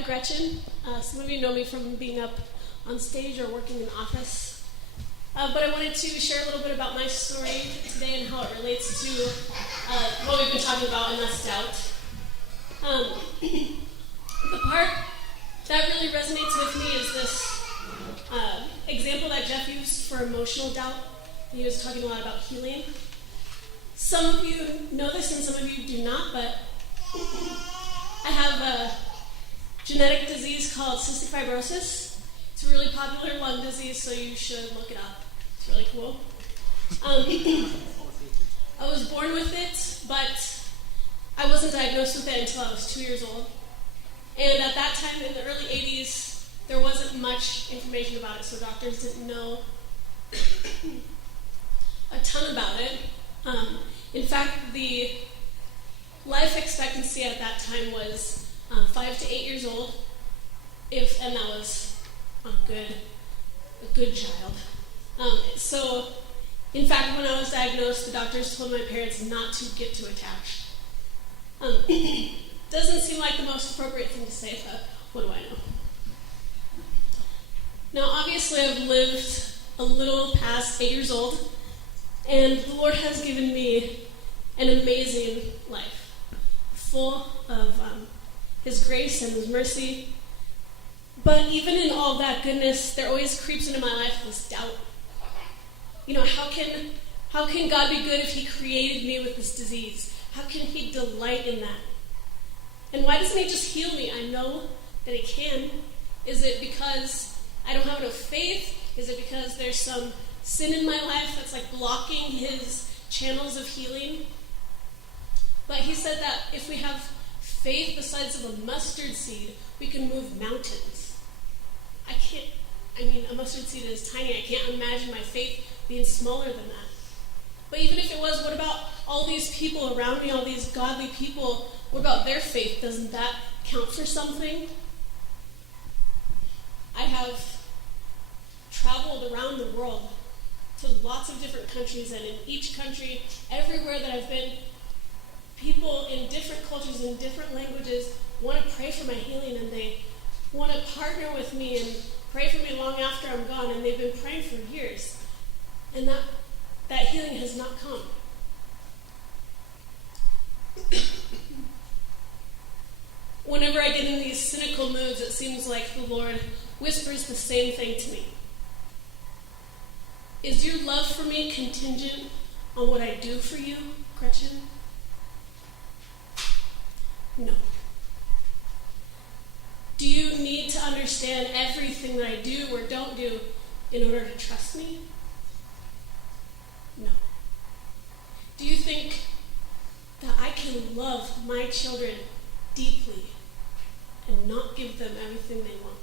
I'm Gretchen. Some of you know me from being up on stage or working in the office. But I wanted to share a little bit about my story today and how it relates to what we've been talking about, and that's doubt. The part that really resonates with me is this example that Jeff used for emotional doubt. He was talking a lot about healing. Some of you know this and some of you do not, but I have a genetic disease called cystic fibrosis. It's a really popular lung disease, so you should look it up. It's really cool. I was born with it, but I wasn't diagnosed with it until I was 2 years old. And at that time, in the early 80s, there wasn't much information about it, so doctors didn't know a ton about it. In fact, the life expectancy at that time was 5 to 8 years old, and that was a good child. So, in fact, when I was diagnosed, the doctors told my parents not to get too attached. Doesn't seem like the most appropriate thing to say, but what do I know? Now, obviously, I've lived a little past 8 years old, and the Lord has given me an amazing life, full of His grace and His mercy. But even in all that goodness, there always creeps into my life this doubt. You know, how can God be good if He created me with this disease? How can He delight in that? And why doesn't He just heal me? I know that He can. Is it because I don't have enough faith? Is it because there's some sin in my life that's like blocking His channels of healing? But He said that if we have faith the size of a mustard seed, we can move mountains. A mustard seed is tiny. I can't imagine my faith being smaller than that. But even if it was, what about all these people around me, all these godly people? What about their faith? Doesn't that count for something? I have traveled around the world to lots of different countries, and in each country, everywhere that I've been, people in different cultures and different languages want to pray for my healing, and they want to partner with me and pray for me long after I'm gone, and they've been praying for years. And that healing has not come. Whenever I get in these cynical moods, it seems like the Lord whispers the same thing to me. Is your love for me contingent on what I do for you, Gretchen? No. Do you need to understand everything that I do or don't do in order to trust me? No. Do you think that I can love my children deeply and not give them everything they want?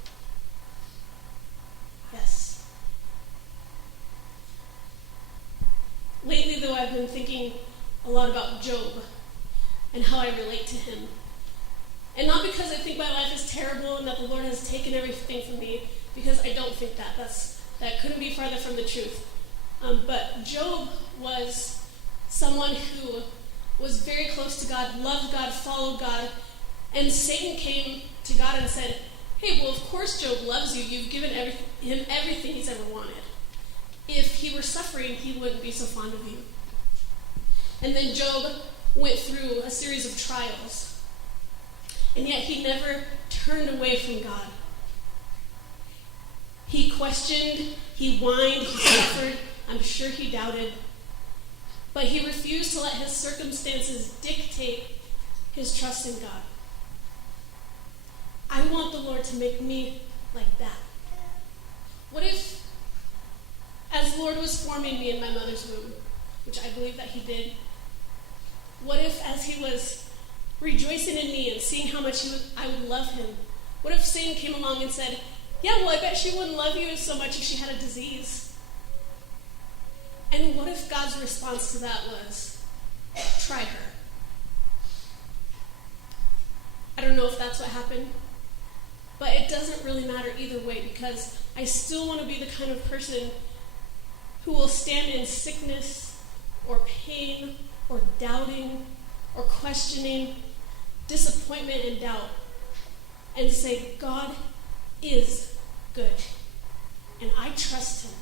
Yes. Lately, though, I've been thinking a lot about Job and how I relate to him. And not because I think my life is terrible and that the Lord has taken everything from me, because I don't think that. That couldn't be farther from the truth. But Job was someone who was very close to God, loved God, followed God, and Satan came to God and said, hey, well, of course Job loves you. You've given him everything he's ever wanted. If he were suffering, he wouldn't be so fond of you. And then Job went through a series of trials. And yet he never turned away from God. He questioned, he whined, he suffered. I'm sure he doubted. But he refused to let his circumstances dictate his trust in God. I want the Lord to make me like that. What if, as the Lord was forming me in my mother's womb, which I believe that He did, what if as He was rejoicing in me and seeing how much I would love Him, what if Satan came along and said, yeah, well, I bet she wouldn't love you so much if she had a disease? And what if God's response to that was, try her? I don't know if that's what happened, but it doesn't really matter either way, because I still want to be the kind of person who will stand in sickness or pain or doubting or questioning, disappointment and doubt, and say, God is good, and I trust him.